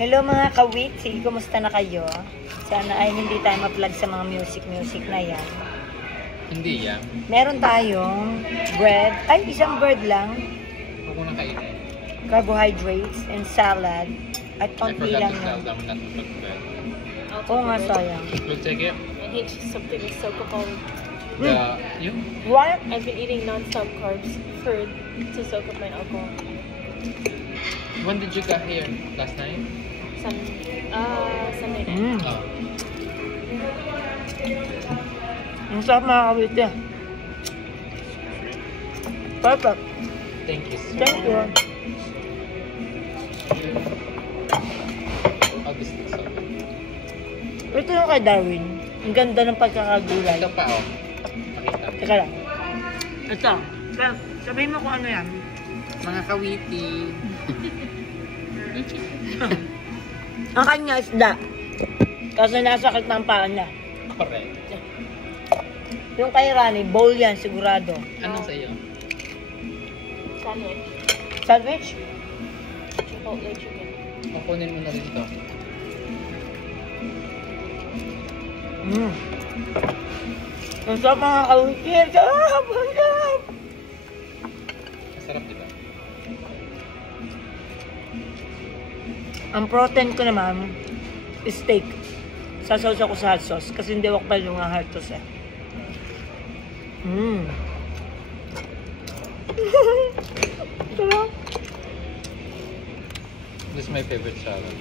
Hello mga kawitsi, kumusta na kayo? Sana ay hindi tayo ma-plug sa mga music na yan. Hindi yan. Meron tayong bread, ay isang bread lang. Huwag mo na kainin. Carbohydrates and salad. At konti lang I yun. forgot to tell them not to put bread. Oo nga, sayang. We'll take it. I hate something with soak-up. You? What? I've been eating non-stop carbs to soak up my alcohol. When did you get here? Last night? Sunday night. Oh. Ang sarap mga kawitsi. Perfect. Thank you so Thank you. Oh, this looks so good. Ito yung kay Darwin. Ang ganda ng pagkakagulay. Ito pa, oh. Pakita. Teka lang. Ito. Sabihin mo kung ano yan. Mga kawiti. Ang kanya isda. Kasi nasakit na ang paa niya. Correct. Yung kay Rani, bowl yan sigurado. Anong sa'yo? Sandwich. Sandwich? Chipotle chicken. Kukunin mo na rin ito. Ang sarap mga kawitsi. Ang sarap! Ang sarap! Masarap, di ba? Ang protein ko naman, steak. Sasawsaw ko sa hot sauce kasi hindi ako pala yung hot sauce eh. Sarap. This is my favorite salad.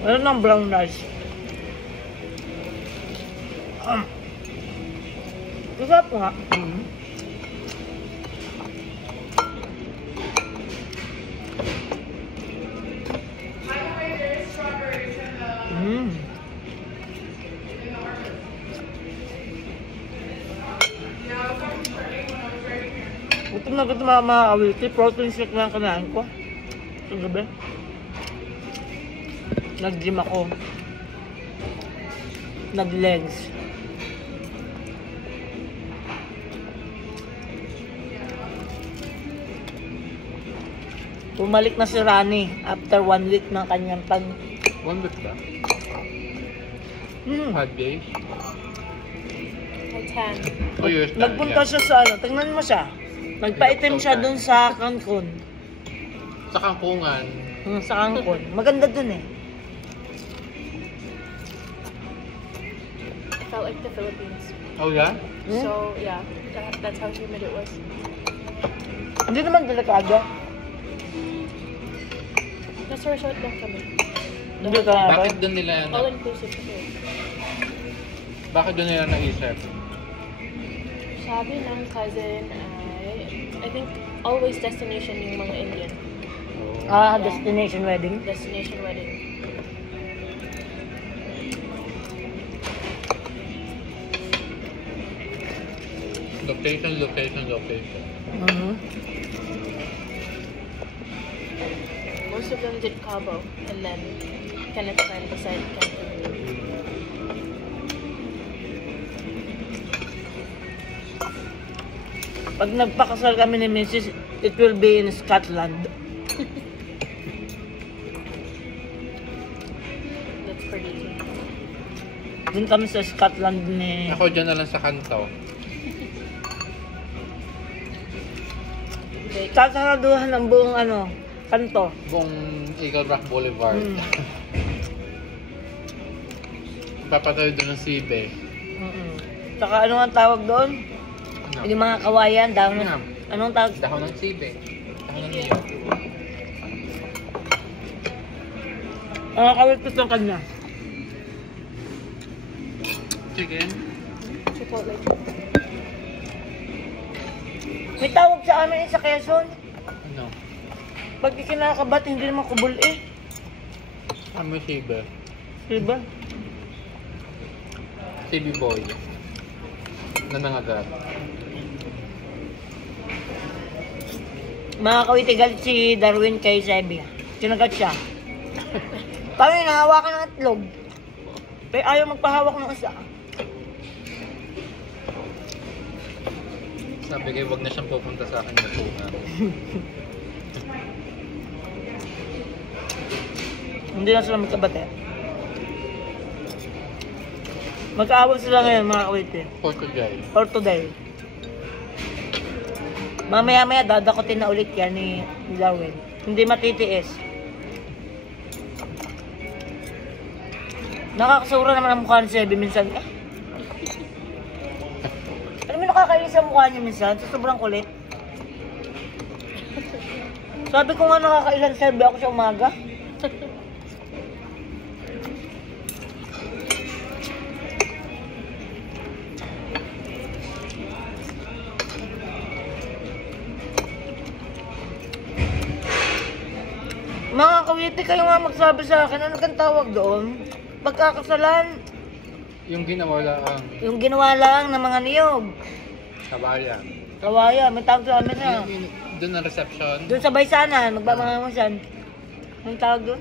Meron ng brown rice. Masarap nga. Gutom na gutom mga kawitsi. Protein shake na ang kanain ko. Sa gabi. Nag-gym ako. Nag-legs. Bumalik na si Rani after 1 week ng kanyang pag... 1 week ba? 5 days? Like 10. Oh, yours na. Nagpunta siya sa ano, tingnan mo siya. Nagpa-itim siya dun sa Cancun. Sa Kangkungan. Sa Cancun. Maganda dun eh. It felt like the Philippines. Oh, yeah? So, yeah, that's how humid it was. Hindi naman delikado. Nasa resort lang kami. Hindi ka nga ba? Bakit doon nila, All-inclusive kasi. bakit doon nila naisip? Sabi ng cousin I think always destination yung mga Indian. Destination wedding. Destination wedding. Location. Most of them did Cabo, and then Kenneth friend decided Cancun. Pag nagpakasal kami ni Mrs., it will be in Scotland. That's pretty cool. Doon kami sa Scotland ni... Ako dyan na lang sa kanto. Sasaraduhan ng buong kanto. Buong Eagle Rock Boulevard. Papatayo doon ng Sibe. Saka ano ang tawag doon? Ano? Yung mga kawayan, dahon Ano? anong tawag? Dahon ng Sibe. Dahon ng Niyo. Kawit ko sa kanya. Chicken? Chipotle. May tawag sa amin sa Quezon. Ano? Pag ikinakabat, hindi naman kubul eh. Ano Sibe? Diba? Sibe boy. Nanangagat. Mga kawiti, galit si Darwin kay Zebia. Kinagat siya. Kami nahawakan ng itlog. Pero ayaw magpahawak ng isa. Sabi kayo, wag na siyang pupunta sa akin ng punan. Hindi na sila magkabate. Mag-aawag sila ngayon mga kawitin. For today. For today. Mamaya-maya dadakotin na ulit yan ni Lawel. Hindi matitiis. Nakakasura naman ang mukha ni Sebe minsan. Alam mo nakakainis ang mukha niya minsan sa sobrang kulit. Sabi ko nga nakakailan Sebe ako sa umaga. Mga kawiti, kayo nga magsabi sa akin, ano kang tawag doon? Pagkakasalan. Yung ginawa lang. Yung ginawa lang ng mga niyog. Kabaya. Kawaya, may tawag sa amin na. Doon ang reception. Doon sa Baysanan, magbamangamusan. Anong tawag doon?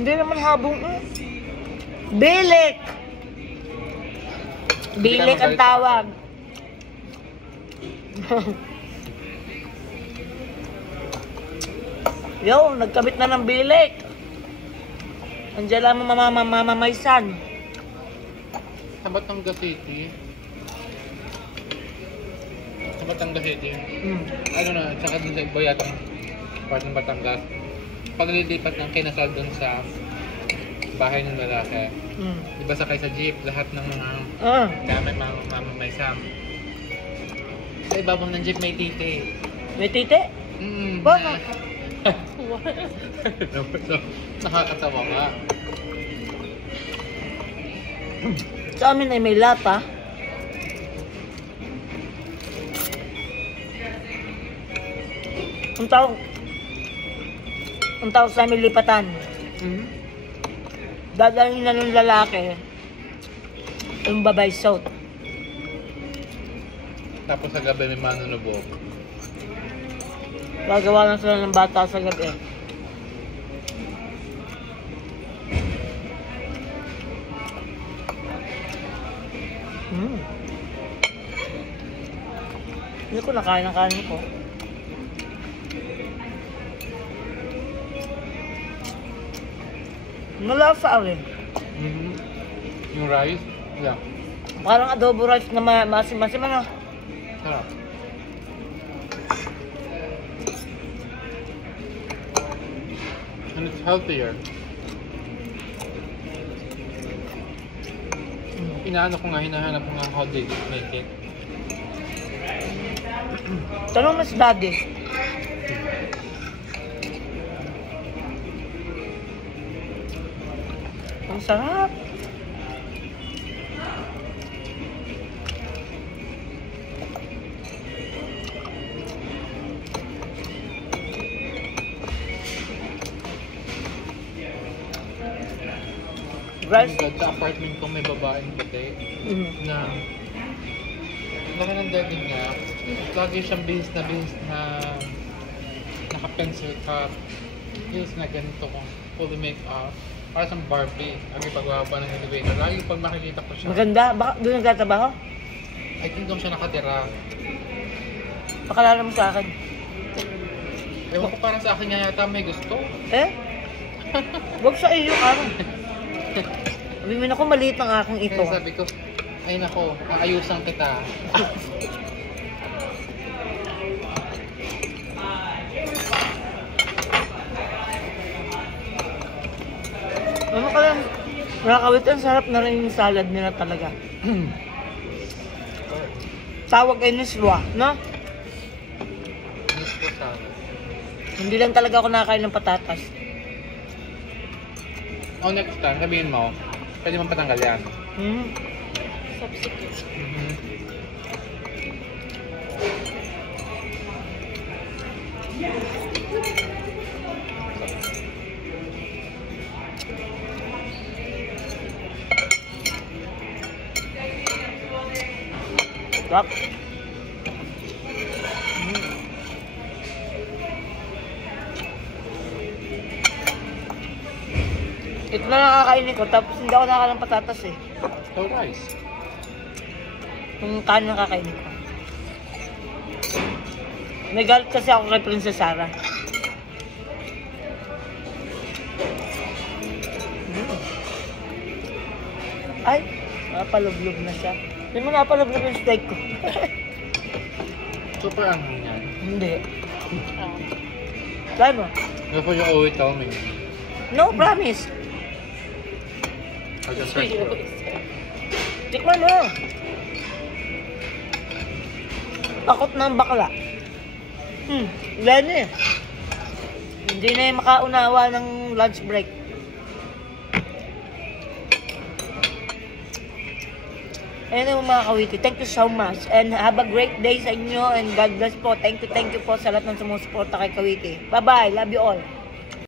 Hindi naman habong Bilik! Bilik ang tawag. Yo, nagkabit na ng bilik. Andiyan lang mamamaysan. Sa Batangas City. Sa Batangas City. Ano na, tsaka dun sa Boyatang part ng Batangas. Pag nililipat ng kinasal dun sa bahay ng lalaki. Diba sakay sa jeep, lahat ng mga dami may sam. Sa ibabang ng jeep may titi. May titi? Bakit? Nakakatawa nga. Sa amin ay may lata. Ang tawag sa amin lipatan. Dadalhin na ng lalaki yung babay south. Tapos sa gabi may manunubog. Gagawa lang sila ng bata sa gabi. Hindi ko nakain ang kanin ko. Malasa rin. Yung rice? Yeah. Parang adobo rice na masim-masim ano. Sarap. And it's healthier. Inaano ko nga, hinahanap ko nga how they make it. Tanong mo si Daddy. Ang sarap. Rice? Sa apartment ko may babaeng puti na laki ng daddy niya. Lagi siyang bihis na naka-pencil cap. Bihis na ganito kung fully make up. Para sa Barbie. Ang ipagawa pa ng elevator. Lagi pag makikita ko siya. Maganda. Baka doon nagtatrabaho? I think doon siya nakatira. Pakalala mo sa akin. Ewan ko parang sa akin niya yata may gusto. Eh? Huwag sa iyo, Karen. Sabihin ako, maliit ang aking ito. Kaya sabi ko, ay nako, aayusan kita. Ano ka lang, nakakawit ang sarap na rin yung salad nila talaga. Tawag ay niswa, no? Niswa salad. Hindi lang talaga ako nakakain ng patatas. Oh, next time, sabihin mo, pwede mong patanggal yan. Substitute. Stop. Ito na lang kakainin ko, tapos hindi ako nakakain ng patatas eh. So rice. Yung kanin na kakainin ko. May galit kasi ako kay Princess Sarah. Ay, napalublob na siya. Hindi mo napalublob yung steak ko. Super ano yan? Hindi. Try mo. Gusto yung always tell me. No, promise. I just try to. Tikman mo. Takot na ang bakla. Gano'n eh. Hindi na yung makaunawa ng lunch break. Ayun yung mga kawiti. Thank you so much. And have a great day sa inyo. And God bless po. Thank you po sa lahat ng sumusuporta kay Kawiti. Bye-bye. Love you all.